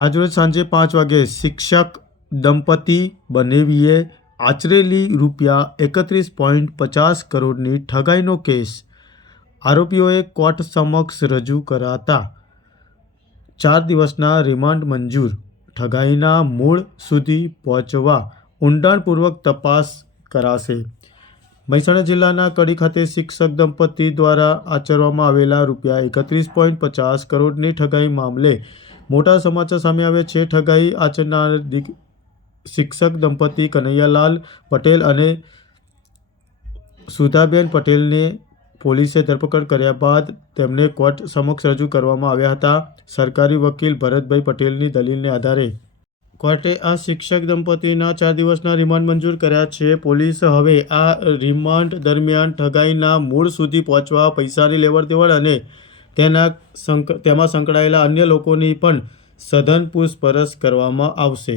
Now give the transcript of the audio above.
આજરોજ સાંજે પાંચ વાગે શિક્ષક દંપતી બનેવીએ આચરેલી રૂપિયા એકત્રીસ પોઈન્ટ પચાસ કરોડની ઠગાઈનો કેસ. આરોપીઓએ કોર્ટ સમક્ષ રજૂ કરાતા ચાર દિવસના રિમાન્ડ મંજૂર. ઠગાઈના મૂળ સુધી પહોંચવા ઊંડાણપૂર્વક તપાસ કરાશે. મહેસાણા જિલ્લાના કડી ખાતે શિક્ષક દંપતી દ્વારા આચરવામાં આવેલા રૂપિયા એકત્રીસ પોઈન્ટ પચાસ કરોડની ઠગાઈ મામલે મોટા સમાચાર સામે આવ્યા છે. ઠગાઈ આચરનાર શિક્ષક દંપતી કનૈયાલાલ પટેલ અને સુધાબેન પટેલને પોલીસે ધરપકડ કર્યા બાદ તેમને કોર્ટ સમક્ષ રજૂ કરવામાં આવ્યા હતા. સરકારી વકીલ ભરતભાઈ પટેલની દલીલને આધારે કોર્ટે આ શિક્ષક દંપતીના ચાર દિવસના રિમાન્ડ મંજૂર કર્યા છે. પોલીસ હવે આ રિમાન્ડ દરમિયાન ઠગાઈના મૂળ સુધી પહોંચવા પૈસાની લેવડ દેવડ અને તેના સંક તેમાં સંકળાયેલા અન્ય લોકોની પણ સઘન પૂછપરછ કરવામાં આવશે.